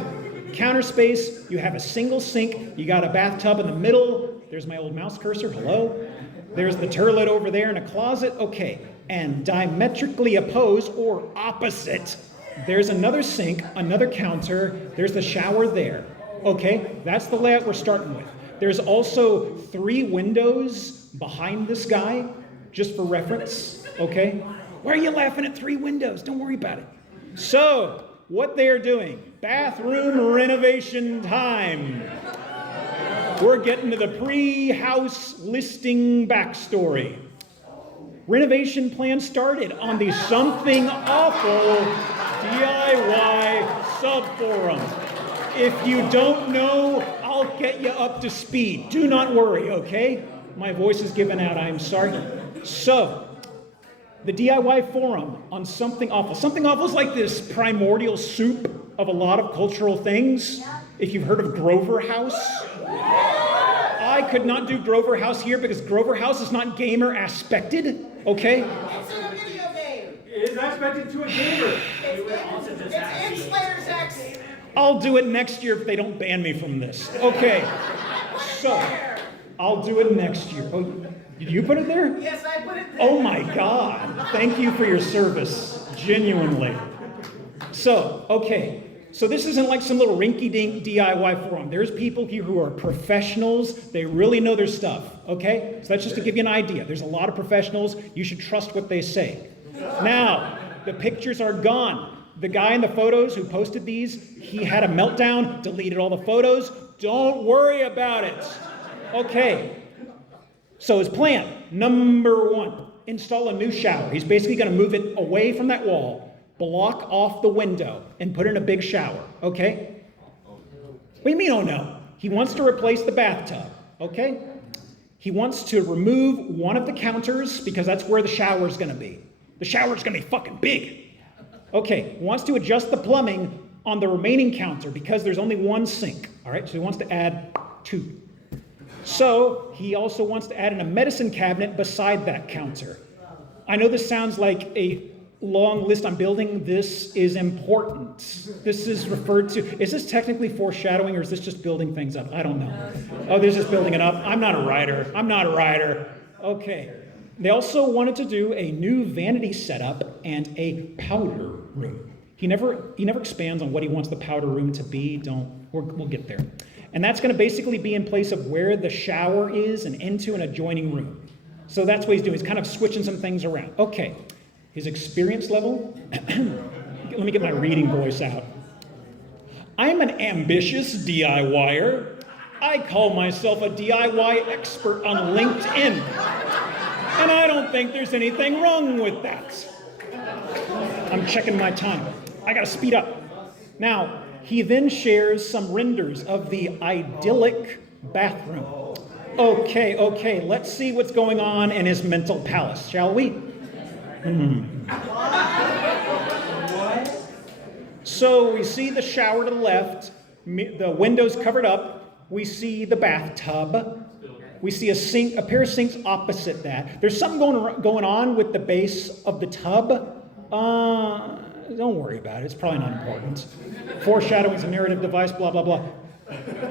counter space, you have a single sink, you got a bathtub in the middle, there's my old mouse cursor, hello. There's the toilet over there in a closet, okay. And diametrically opposed, or opposite, there's another sink, another counter, there's the shower there. Okay, that's the layout we're starting with. There's also 3 windows behind this guy, just for reference, okay? Why are you laughing at 3 windows? Don't worry about it. So, what they are doing, bathroom renovation time. We're getting to the pre-house listing backstory. Renovation plan started on the Something Awful DIY subforum. If you don't know, I'll get you up to speed. Do not worry, okay? My voice is giving out, I'm sorry. So, the DIY forum on Something Awful. Something Awful is like this primordial soup of a lot of cultural things. If you've heard of Grover House. I could not do Grover House here because Grover House is not gamer aspected, okay? It's in a video game. It is aspected to a gamer. It's in Slayer's X. I'll do it next year if they don't ban me from this. Okay, so I'll do it next year. Oh, did you put it there? Yes, I put it there. Oh my God, thank you for your service, genuinely. So, okay, so this isn't like some little rinky-dink DIY forum. There's people here who are professionals. They really know their stuff, okay? So that's just to give you an idea. There's a lot of professionals. You should trust what they say. Now, the pictures are gone. The guy in the photos who posted these, he had a meltdown, deleted all the photos, Don't worry about it. Okay. So his plan, number 1, install a new shower. He's basically going to move it away from that wall, block off the window, and put in a big shower. Okay? What do you mean, oh no? He wants to replace the bathtub. Okay? He wants to remove one of the counters because that's where the shower is going to be. The shower is going to be fucking big. Okay, wants to adjust the plumbing on the remaining counter because there's only 1 sink. All right, so he wants to add 2. So he also wants to add in a medicine cabinet beside that counter. I know this sounds like a long list I'm building. This is important. This is referred to, is this technically foreshadowing or is this just building things up? I don't know. Oh, this is building it up. I'm not a writer. Okay. They also wanted to do a new vanity setup and a powder room. He never expands on what he wants the powder room to be. We'll get there. And that's going to basically be in place of where the shower is and into an adjoining room. So that's what he's doing. He's kind of switching some things around. Okay. His experience level. Let me get my reading voice out. I'm an ambitious DIYer. I call myself a DIY expert on LinkedIn. And I don't think there's anything wrong with that. I'm checking my time. I gotta speed up. Now, he then shares some renders of the idyllic bathroom. Okay, let's see what's going on in his mental palace, shall we? So we see the shower to the left, the windows covered up, we see the bathtub, we see a pair of sinks opposite that. There's something going on with the base of the tub. Don't worry about it. It's probably not important. Foreshadowing is a narrative device, blah, blah, blah.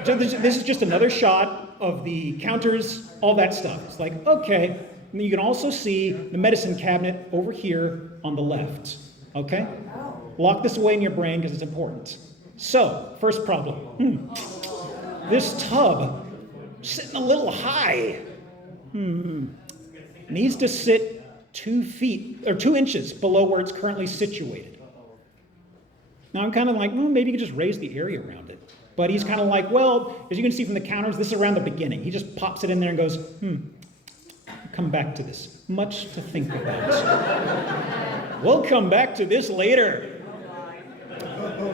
This is just another shot of the counters, all that stuff. It's like, okay. And you can also see the medicine cabinet over here on the left. Okay? Lock this away in your brain because it's important. So, first problem. This tub sitting a little high. Needs to sit 2 feet or 2 inches below where it's currently situated. Now I'm kind of like, well, maybe you could just raise the area around it. But he's kind of like, well, as you can see from the counters, this is around the beginning. He just pops it in there and goes, come back to this. Much to think about. We'll come back to this later.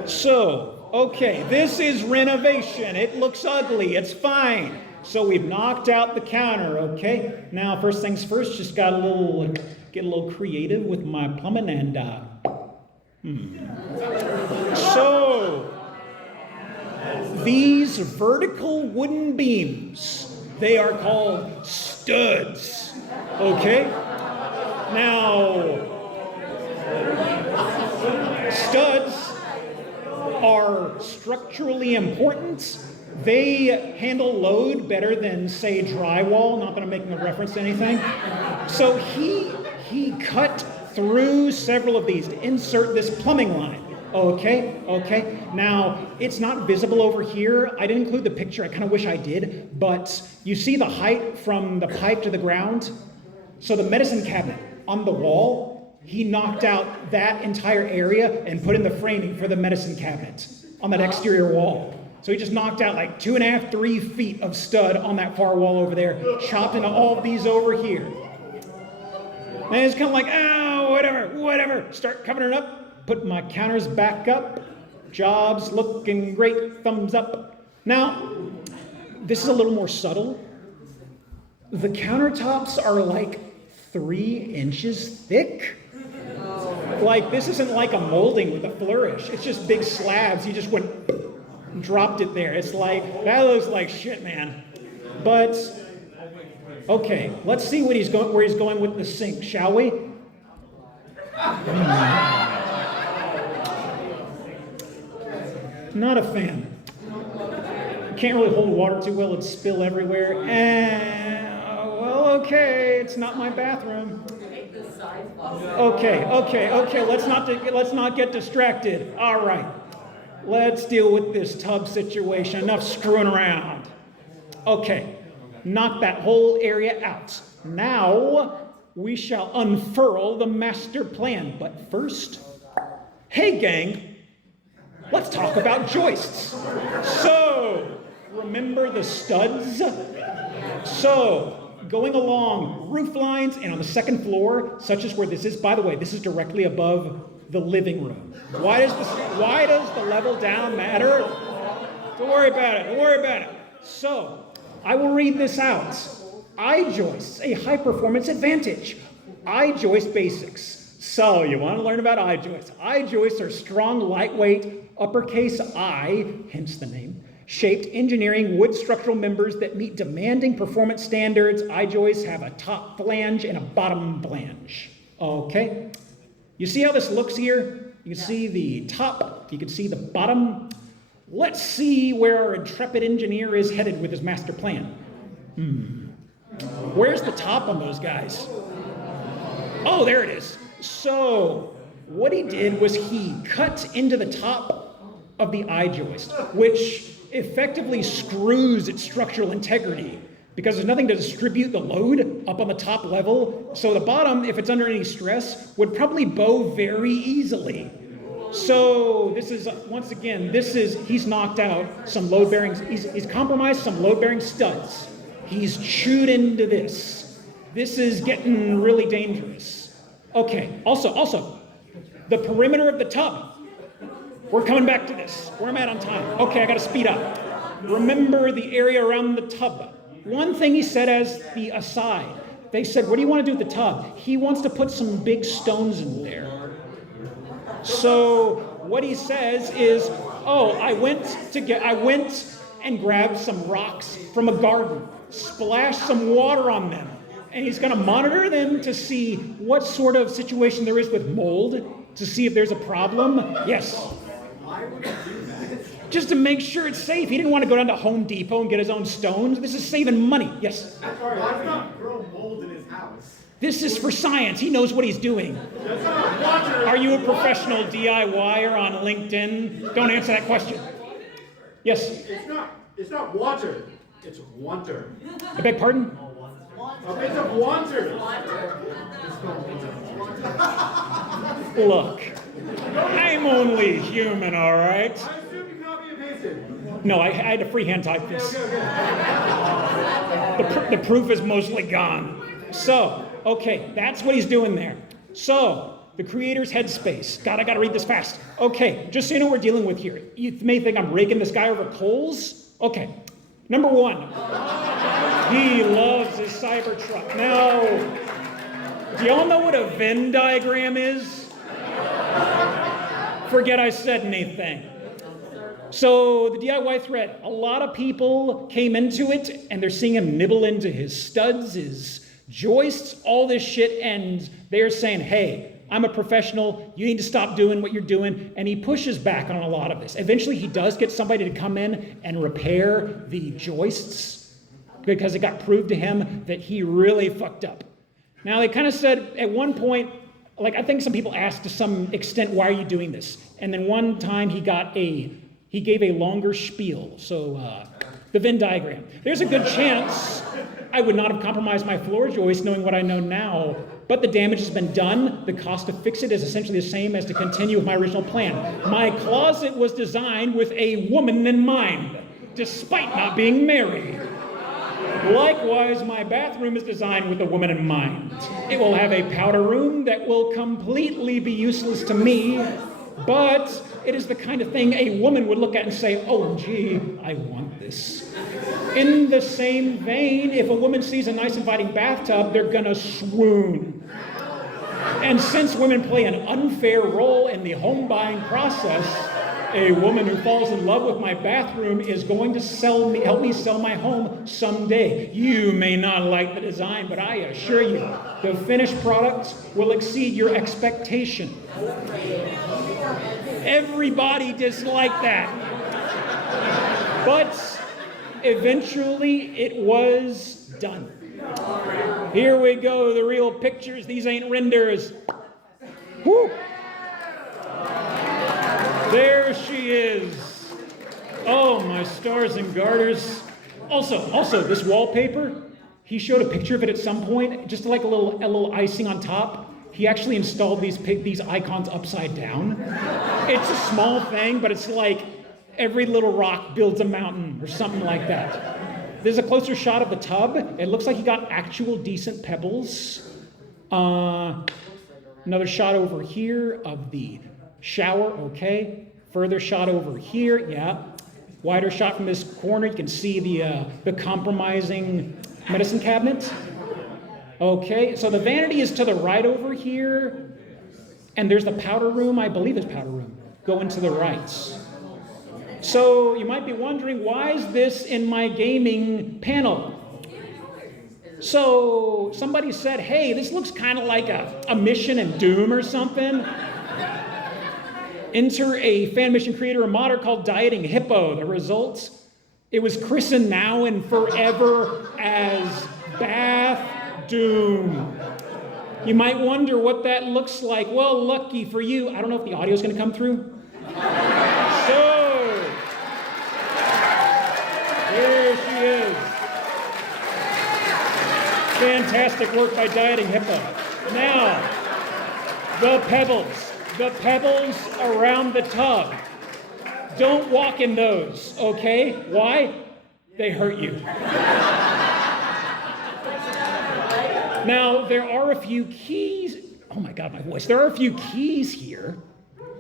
So, okay, this is renovation. It looks ugly. It's fine. So we've knocked out the counter, okay? Now, first things first, just get a little creative with my plumbing and, So, these vertical wooden beams, they are called studs, okay? Now, studs are structurally important. They handle load better than, say, drywall. Not that I'm making a reference to anything. So he cut through several of these to insert this plumbing line. Okay. Now, it's not visible over here. I didn't include the picture. I kind of wish I did. But you see the height from the pipe to the ground? So the medicine cabinet on the wall, he knocked out that entire area and put in the framing for the medicine cabinet on that exterior wall. So he just knocked out like 2.5, 3 feet of stud on that far wall over there, chopped into all of these over here. And it's kind of like, whatever. Start covering it up, put my counters back up. Job's looking great, thumbs up. Now, this is a little more subtle. The countertops are like 3 inches thick. Like, this isn't like a molding with a flourish. It's just big slabs. He just went, dropped it there. It's like, that looks like shit, man. But, okay, let's see where he's going with the sink, shall we? Not a fan. Can't really hold water too well. It'd spill everywhere. Well, okay, it's not my bathroom. Okay. Let's not get distracted. All right. Let's deal with this tub situation. Enough screwing around. Okay. Knock that whole area out. Now we shall unfurl the master plan. But first, hey gang, let's talk about joists. So, Remember the studs? So, going along roof lines and on the second floor, such as where this is, by the way, this is directly above the living room. Why does the level down matter? Don't worry about it, don't worry about it. So, I will read this out. I-joists, a high-performance advantage. I-joist basics. So, you want to learn about I-joists. I-joists are strong, lightweight, uppercase I, hence the name, shaped engineering wood structural members that meet demanding performance standards. I-joists have a top flange and a bottom flange. Okay? You see how this looks here? You can see the top, you can see the bottom. Let's see where our intrepid engineer is headed with his master plan. Where's the top on those guys? Oh, there it is. So, what he did was he cut into the top of the I-joist, which effectively screws its structural integrity because there's nothing to distribute the load up on the top level. So the bottom, if it's under any stress, would probably bow very easily. So this is, once again, he's knocked out some load-bearing, he's compromised some load-bearing studs. He's chewed into this. This is getting really dangerous. Okay, also, the perimeter of the tub. We're coming back to this. Where am I at on time? Okay, I gotta speed up. Remember the area around the tub. One thing he said as the aside, they said, what do you want to do with the tub? He wants to put some big stones in there. So what he says is, oh, I went and grabbed some rocks from a garden, splashed some water on them, and he's gonna monitor them to see what sort of situation there is with mold, to see if there's a problem. Yes. Why would you do that? Just to make sure it's safe. He didn't want to go down to Home Depot and get his own stones. This is saving money. Yes? Sorry, why not grow mold in his house? This is for science. He knows what he's doing. Are you a professional DIYer on LinkedIn? Don't answer that question. Yes? It's not water. It's wanter. I beg pardon? A bit of wanter. Look, I'm only human, all right? I assume you copy and pasted. No, I had to freehand type this. The proof is mostly gone. So, okay, that's what he's doing there. So, the creator's headspace. I gotta read this fast. Okay, just so you know what we're dealing with here. You may think I'm raking this guy over coals. Okay, number one, he loves his Cybertruck. Now, do y'all know what a Venn diagram is? Forget I said anything. So the DIY thread, a lot of people came into it and they're seeing him nibble into his studs, his joists, all this shit, and they're saying, hey, I'm a professional, you need to stop doing what you're doing, and he pushes back on a lot of this. Eventually he does get somebody to come in and repair the joists because it got proved to him that he really fucked up. Now they kind of said at one point, like I think some people asked to some extent, why are you doing this? And then one time he gave a longer spiel. So the Venn diagram. There's a good chance I would not have compromised my floor joist knowing what I know now, but the damage has been done. The cost to fix it is essentially the same as to continue with my original plan. My closet was designed with a woman in mind, despite not being married. Likewise, my bathroom is designed with a woman in mind. It will have a powder room that will completely be useless to me, but it is the kind of thing a woman would look at and say, oh, gee, I want this. In the same vein, if a woman sees a nice inviting bathtub, they're gonna swoon. And since women play an unfair role in the home buying process, a woman who falls in love with my bathroom is going to help me sell my home someday. You may not like the design, but I assure you, the finished product will exceed your expectation. Everybody disliked that. But eventually it was done. Here we go, the real pictures. These ain't renders. Woo! There she is. Oh, my stars and garters. Also, this wallpaper, he showed a picture of it at some point, just like a little icing on top. He actually installed these icons upside down. It's a small thing, but it's like, every little rock builds a mountain or something like that. There's a closer shot of the tub. It looks like you got actual decent pebbles. Another shot over here of the shower, okay. Further shot over here, yeah. Wider shot from this corner, you can see the compromising medicine cabinet. Okay, so the vanity is to the right over here, and there's the powder room, I believe it's powder room, going to the right. So you might be wondering, why is this in my gaming panel? So somebody said, hey, this looks kind of like a mission in Doom or something. Enter a fan mission creator, a modder called Dieting Hippo. The results, it was christened now and forever as Bathdoom. You might wonder what that looks like. Well, lucky for you, I don't know if the audio is going to come through. So, there she is. Fantastic work by Dieting Hippo. Now, the pebbles around the tub. Don't walk in those, okay? Why? They hurt you. Now, there are a few keys. Oh my God, my voice. There are a few keys here.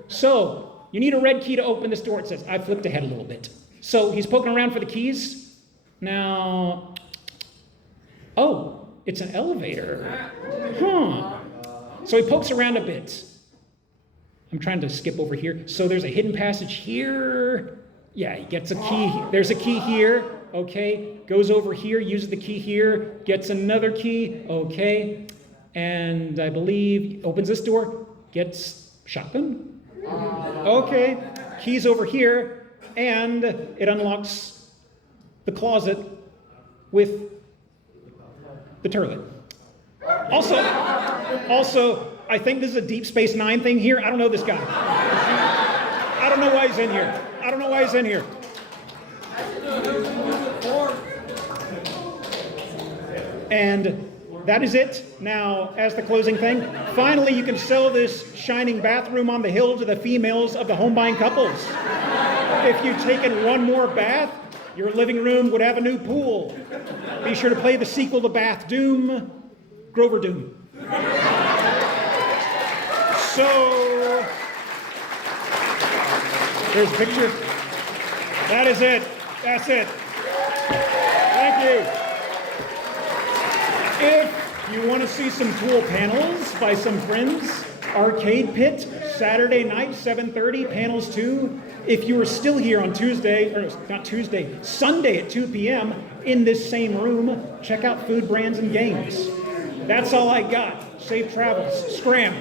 So, you need a red key to open this door. It says, I flipped ahead a little bit. So, he's poking around for the keys. Now, oh, it's an elevator. Huh. So, he pokes around a bit. I'm trying to skip over here. So, there's a hidden passage here. Yeah, he gets a key. There's a key here. Okay, goes over here, uses the key here, gets another key, okay, and I believe opens this door, gets shotgun. Okay, keys over here, and it unlocks the closet with the turlet. Also, I think this is a Deep Space Nine thing here. I don't know this guy. I don't know why he's in here. And that is it. Now, as the closing thing, finally you can sell this shining bathroom on the hill to the females of the home-buying couples. If you'd taken one more bath, your living room would have a new pool. Be sure to play the sequel to Bathdoom, Grover Doom. So, there's a picture. That is it. That's it. Thank you. If you want to see some cool panels by some friends, Arcade Pit, Saturday night, 7:30, panels 2. If you are still here on Sunday at 2 p.m. in this same room, check out Food Brands and Games. That's all I got. Safe travels. Scram.